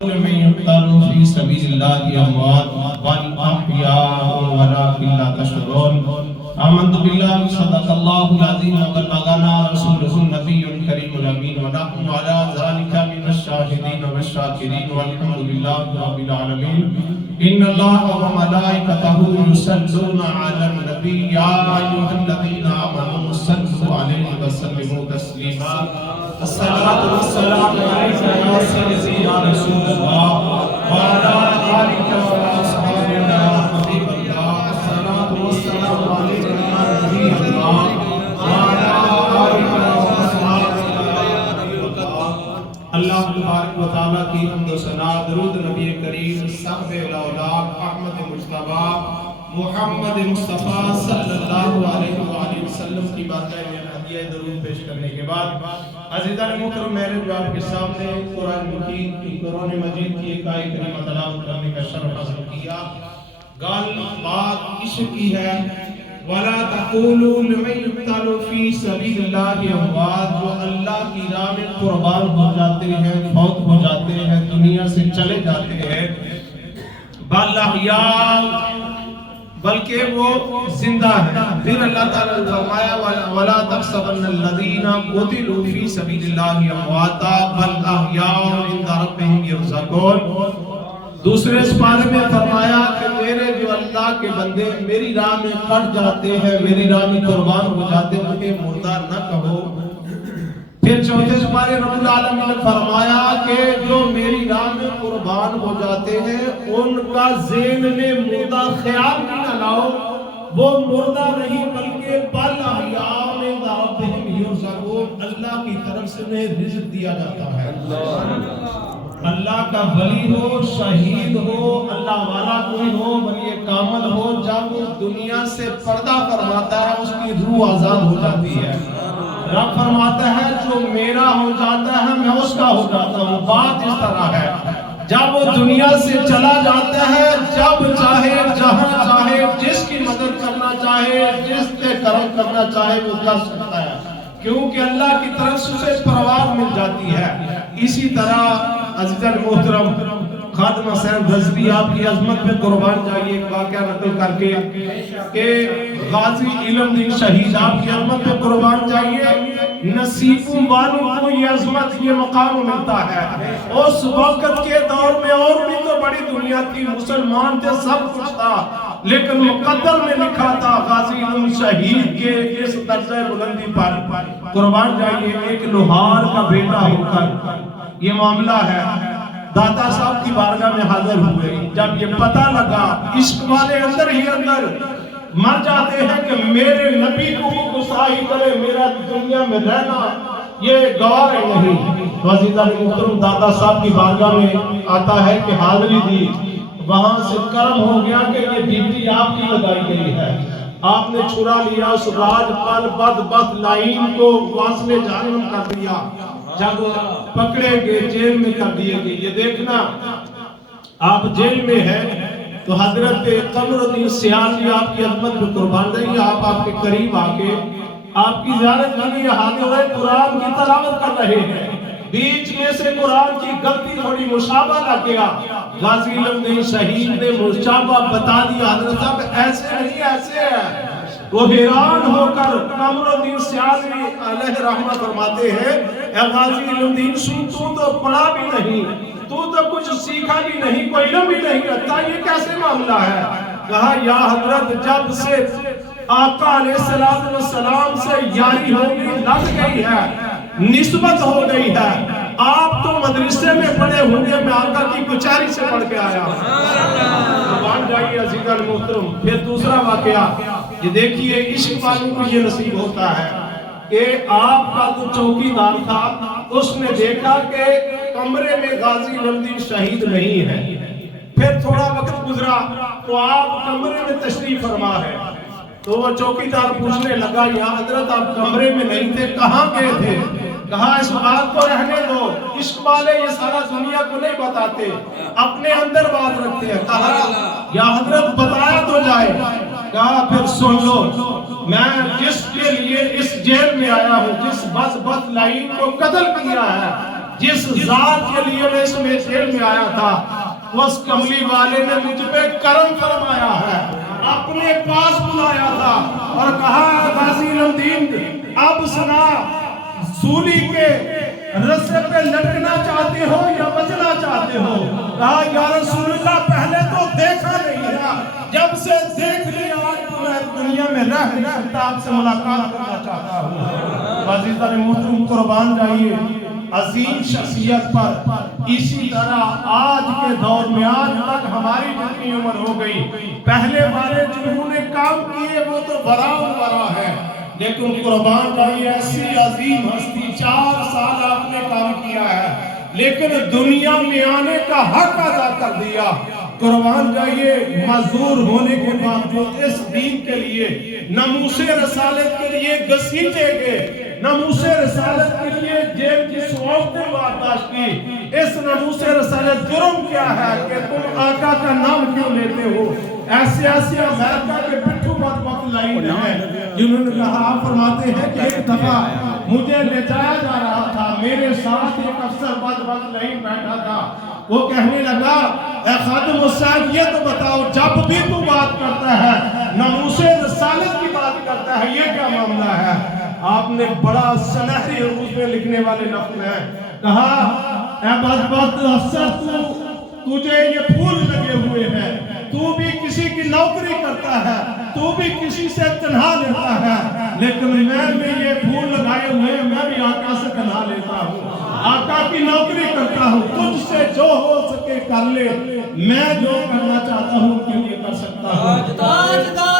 من يقتل في سبيل الله أموات بل أحياء ولكن لا تشعرون. آمنت بالله صدق الله العظيم وبلغنا رسوله النبي الكريم الأمين ونحن على ذلك من الشاهدين والشاكرين والحمد لله رب العالمين. إن الله وملائكته يصلون على النبي يا أيها الذين آمنوا صلوا عليه وسلموا تسليما. الصلاة والسلام عليك يا سيدي يا رسول الله وعلى آلك وأصحابك يا حبيب الله. الصلاة والسلام عليك يا نبي الله وعلى آلك وأصحابك يا نبي الله. اللہ تبارک و تعالیٰ کی حمد و ثنا درود نبی کریم صاحب الاولاق احمد مجتبی محمد مصطفیٰ صلی اللہ علیہ وآلہ وسلم کی باتیں میں ہدیہ درود پیش کرنے کے بعد عزیزان محترم میرے جو آپ کے سامنے قرآن مجید کی ایک آیت کریمہ تلاوت کرنے کا شرف حاصل کیا. گال بات عشق کی ہے. وَلَا تَقُولُوا لِمَنْ يُقْتَلُ فِي سَبِيلِ اللَّهِ أَمْوَاتٌ. جو اللہ کی راہ میں قربان ہو جاتے ہیں، فوت ہو جاتے ہیں، دنیا سے چلے جاتے ہیں، بَلْ أَحْيَاءٌ بلکہ وہ زندہ ہے. پھر اللہ تعالیٰ نے فرمایا وَلَا تَحْسَبَنَّ الَّذِينَ قُتِلُوا فِي سَبِيلِ اللَّهِ أَمْوَاتًا بَلْ أَحْيَاءٌ عِندَ رَبِّهِمْ يُرْزَقُونَ. دوسرے سپارے میں فرمایا کہ میرے جو اللہ کے بندے میری راہ میں کٹ جاتے ہیں، میری راہ میں قربان ہو جاتے ہیں، انہیں مردہ نہ کہو. پھر چوتھے سپارے رب العالمین نے فرمایا کہ جو میری راہ میں قربان ہو جاتے ہیں ان کا ذہن میں مردہ خیال بھی نہ لاؤ. وہ مردہ نہیں بلکہ بل احیاء عند ربہم یرزقون. اللہ کی طرف سے انہیں رزق دیا جاتا ہے. اللہ کا ولی ہو، شہید ہو، اللہ والا کوئی ہو، ولی کامل ہو، جب وہ دنیا سے پردہ فرماتا ہے اس کی روح آزاد ہو جاتی ہے. رب فرماتا ہے جو میرا ہو جاتا ہے میں اس کا ہو جاتا ہوں. بات اس طرح ہے جب وہ دنیا سے چلا جاتا ہے، جب چاہے جہاں چاہے جس کی مدد کرنا چاہے، جس سے کرم کرنا چاہے وہ کر سکتا ہے، کیونکہ اللہ کی طرف سے اسے پرواز مل جاتی ہے. اسی طرح عزیزان محترم خادم حسین رضوی آپ کی عظمت میں قربان جائیے ایک واقعہ نقل کر کے کہ غازی علم دین شہید آپ کی عظمت میں قربان جائیے. نصیبوں والوں کو یہ عظمت یہ مقام ملتا ہے. اس وقت کے دور میں اور بھی تو بڑی دنیا تھی، مسلمان تھے، سب کچھ تھا، لیکن مقدر میں لکھا تھا غازی علم شہید کے اس درجہ بلندی پر قربان جائیے. ایک لوہار کا بیٹا ہو کر یہ معاملہ ہے داتا صاحب کی بارگاہ میں حاضر ہوئے. جب یہ پتہ لگا عشق والے اندر ہی اندر مر جاتے ہیں کہ میرے نبی کو گستاخی کرے، میرا دنیا میں رہنا یہ گوار ہے نہیں. تو عزیزان محترم داتا صاحب کی بارگاہ میں آتا ہے کہ حاضری دی. وہاں سے کرم ہو گیا کہ یہ ڈیوٹی آپ کی لگائی گئی ہے. آپ نے چھڑا لیا اس راج پال بدبخت لائن کو واصل جہنم کر دیا. جب پکڑے گئے جیل میں کر دیے گئے. یہ دیکھنا آپ جیل میں ہیں تو حضرت قمر الدین سیاسی آپ کی عظمت میں قربان رہی. آپ کے قریب آ کے آپ کی زیارت کے لیے حاضر ہوئے، قرآن کی تلاوت کر رہے ہیں. بیچ میں سے قرآن کی غلطی تھوڑی مشابہ لگ گیا. غازی علم دین شہید نے مشابہ بتا دیا. حضرت صاحب ایسے نہیں ایسے ہے. وہ حیران ہو کر قمر الدین سیاسی علیہ رحمہ فرماتے ہیں اے غازی علم دین تو پڑھا بھی نہیں، تو کچھ سیکھا بھی نہیں، کوئی علم بھی نہیں رکھتا، یہ کیسے معاملہ ہے؟ کہا یا حضرت جب سے آقا علیہ السلام سے یاری ہو گئی، لگ گئی ہے، نسبت ہو گئی ہے. آپ تو مدرسے میں پڑھے ہونگے، میں آقا کی کچہری سے پڑھ کے آیا. قربان جائیے عزیزان محترم. پھر دوسرا واقعہ یہ دیکھیے عشق والوں کو یہ نصیب ہوتا ہے کہ آپ کا جو چوکیدار تھا اس نے دیکھا کہ کمرے میں غازی علم دین شہید نہیں ہے. پھر تھوڑا وقت گزرا تو آپ کمرے میں تشریف فرما ہے. تو وہ چوکیدار پوچھنے لگا یا حضرت آپ کمرے میں نہیں تھے، کہاں گئے تھے؟ کہا اس بات کو رہنے دو، عشق والے یہ سارا دنیا کو نہیں بتاتے، اپنے اندر بات رکھتے ہیں. کہا یا حضرت بتایا تو جائے. کہا پھر سن لو، میں جس کے لیے اس جیل میں آیا ہوں، جس بدبخت لائن کو قتل کیا ہے، جس ذات کے لیے میں اس محفل میں آیا تھا اس کملی والے نے مجھ پہ کرم فرمایا ہے، اپنے پاس بلایا تھا اور کہا غازی الدین اب سنا، سولی کے رسے پہ لٹکنا چاہتے ہو یا بچنا چاہتے ہو؟ کہا یا رسول اللہ پہلے تو دیکھا نہیں تھا، جب سے دیکھ لیا آج تو میں دنیا میں رہ نہیں سکتا، آپ سے ملاقات کرنا چاہتا ہوں۔ عزیزان محترم قربان جائیے عظیم شخصیت پر، اسی طرح آج کے دور میں آج تک ہماری جتنی عمر ہو گئی، پہلے والے جنہوں نے کام کیے وہ تو برا ہے، لیکن قربان جائیے ایسی عظیم ہستی 4 سال آپ نے کام کیا ہے لیکن دنیا میں آنے کا حق ادا کر دیا۔ قربان جائیے معذور ہونے کے باوجود اس دین کے لیے، ناموس رسالت کے لیے گھسیٹے گئے، ناموس رسالت کے لیے جیب کی صحبتیں برداشت کی۔ اس ناموس رسالت جرم کیا ہے کہ تم آقا کا نام کیوں لیتے ہو؟ ایسے امریکہ کے پٹھو بدبخت لائن ہیں جنہوں نے کہا، آپ فرماتے ہیں کہ ایک دفعہ مجھے لے جایا جا رہا تھا، میرے ساتھ ایک افسر بدبخت لائن بیٹھا تھا، وہ کہنے لگا اے خادم حسین یہ تو بتاؤ جب بھی تو بات کرتا ہے ناموس رسالت کی بات کرتا ہے، یہ کیا معاملہ ہے؟ آپ نے بڑا سنہری حروف میں لکھنے والے لفظ میں کہا اے بدبخت افسر تجھے یہ پھول لگے ہوئے ہیں، تو بھی کسی کی نوکری کرتا ہے، تو بھی کسی سے تنہا لیتا ہے، لیکن میں یہ پھول لگائے ہوئے میں بھی آقا سے تنہا لیتا ہوں، آقا کی نوکری کرتا ہوں، تجھ سے جو ہو سکے کر لے، میں جو کرنا چاہتا ہوں ان کے لیے کر سکتا ہوں۔